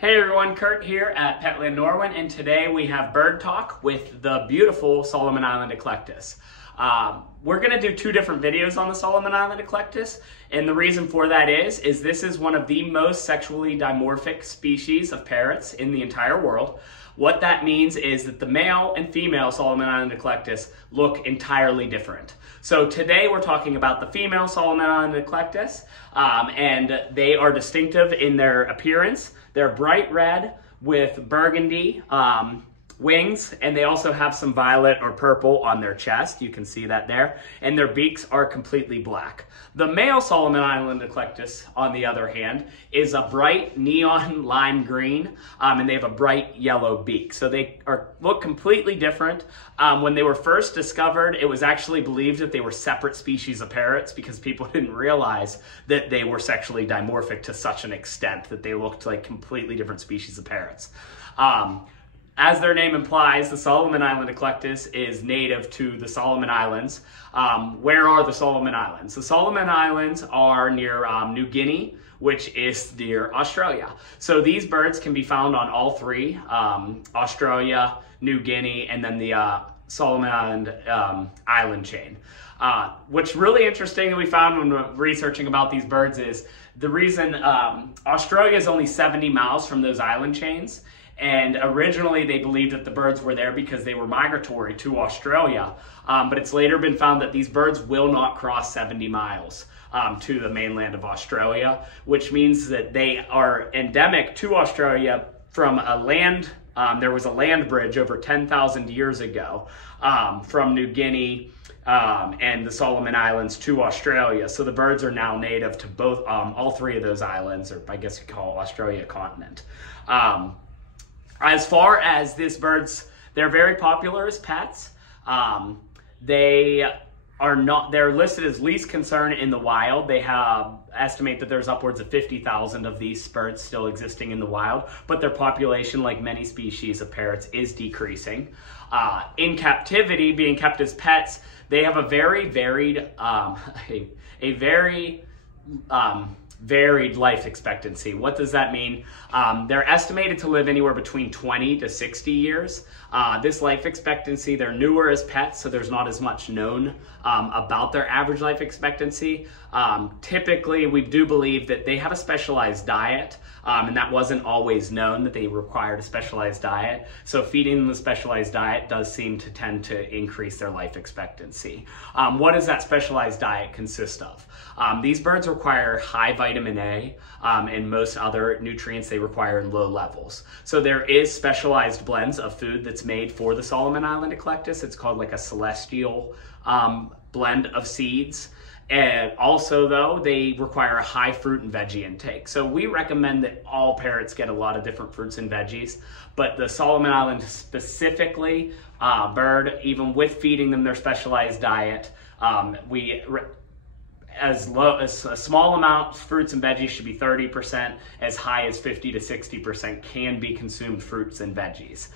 Hey everyone, Kurt here at Petland Norwin, and today we have bird talk with the beautiful Solomon Island Eclectus. We're going to do two different videos on the Solomon Island Eclectus, and the reason for that is this is one of the most sexually dimorphic species of parrots in the entire world. What that means is that the male and female Solomon Island Eclectus look entirely different. So today we're talking about the female Solomon Island Eclectus, and they are distinctive in their appearance. They're bright red with burgundy wings, and they also have some violet or purple on their chest. You can see that there. And their beaks are completely black. The male Solomon Island Eclectus, on the other hand, is a bright neon lime green, and they have a bright yellow beak. So they look completely different. When they were first discovered, it was actually believed that they were separate species of parrots because people didn't realize that they were sexually dimorphic to such an extent that they looked like completely different species of parrots. As their name implies, the Solomon Island Eclectus is native to the Solomon Islands. Where are the Solomon Islands? The Solomon Islands are near New Guinea, which is near Australia. So these birds can be found on all three, Australia, New Guinea, and then the Solomon Island island chain. What's really interesting that we found when researching about these birds is the reason Australia is only 70 miles from those island chains. And originally they believed that the birds were there because they were migratory to Australia. But it's later been found that these birds will not cross 70 miles to the mainland of Australia, which means that they are endemic to Australia from a land, there was a land bridge over 10,000 years ago from New Guinea and the Solomon Islands to Australia. So the birds are now native to both, all three of those islands, or I guess you call Australia a continent. As far as these birds, they're very popular as pets. They're listed as least concern in the wild. They estimate that there's upwards of 50,000 of these birds still existing in the wild, but their population, like many species of parrots, is decreasing. In captivity, being kept as pets, they have a very varied, varied life expectancy. What does that mean? They're estimated to live anywhere between 20 to 60 years. This life expectancy, they're newer as pets, so there's not as much known about their average life expectancy. Typically, we do believe that they have a specialized diet, and that wasn't always known that they required a specialized diet. So feeding them a specialized diet does seem to tend to increase their life expectancy. What does that specialized diet consist of? These birds require high vitamin A and most other nutrients they require in low levels. So there is specialized blends of food that's made for the Solomon Island Eclectus. It's called like a celestial blend of seeds. And also, though, they require a high fruit and veggie intake. So we recommend that all parrots get a lot of different fruits and veggies, but the Solomon Island specifically, bird, even with feeding them their specialized diet, as a small amount, fruits and veggies should be 30%, as high as 50 to 60% can be consumed fruits and veggies.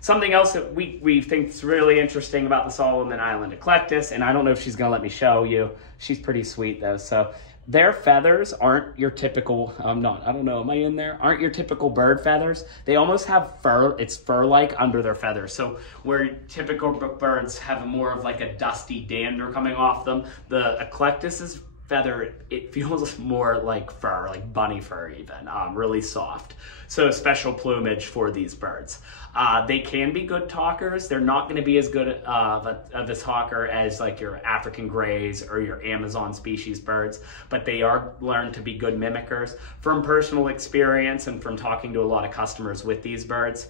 Something else that we think is really interesting about the Solomon Island Eclectus, and I don't know if she's going to let me show you. She's pretty sweet though. So their feathers aren't your typical, I don't know, am I in there? Aren't your typical bird feathers. They almost have fur, it's fur-like under their feathers. So where typical birds have more of like a dusty dander coming off them, the Eclectus's feather, it feels more like fur, like bunny fur even, really soft. So special plumage for these birds. They can be good talkers. They're not going to be as good of a talker as like your African grays or your Amazon species birds, but they are learned to be good mimickers. From personal experience and from talking to a lot of customers with these birds,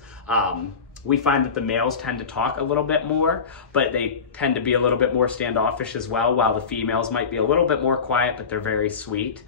we find that the males tend to talk a little bit more, but they tend to be a little bit more standoffish as well, while the females might be a little bit more quiet, but they're very sweet.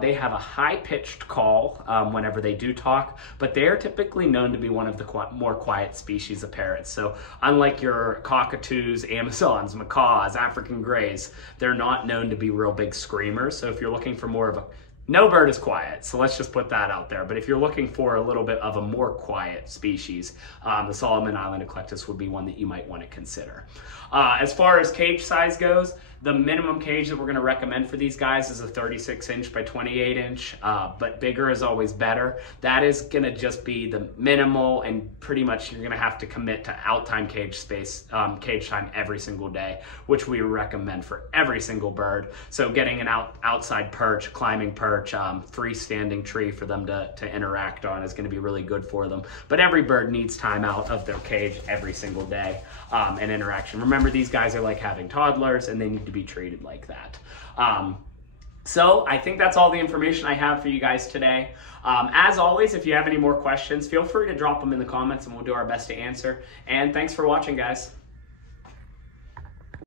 They have a high-pitched call whenever they do talk, but they are typically known to be one of the more quiet species of parrots. So unlike your cockatoos, Amazons, macaws, African grays, they're not known to be real big screamers. So if you're looking for more of a no bird is quiet, so let's just put that out there. But if you're looking for a little bit of a more quiet species, the Solomon Island Eclectus would be one that you might want to consider. As far as cage size goes, The minimum cage that we're gonna recommend for these guys is a 36-inch by 28-inch, but bigger is always better. That is gonna just be the minimal, and pretty much you're gonna have to commit to out-time cage space, cage time every single day, which we recommend for every single bird. So getting an outside perch, climbing perch, freestanding tree for them to interact on is gonna be really good for them. But every bird needs time out of their cage every single day, and interaction. Remember, these guys are like having toddlers and they need to be treated like that. So I think that's all the information I have for you guys today. As always, if you have any more questions, feel free to drop them in the comments and we'll do our best to answer. And thanks for watching, guys.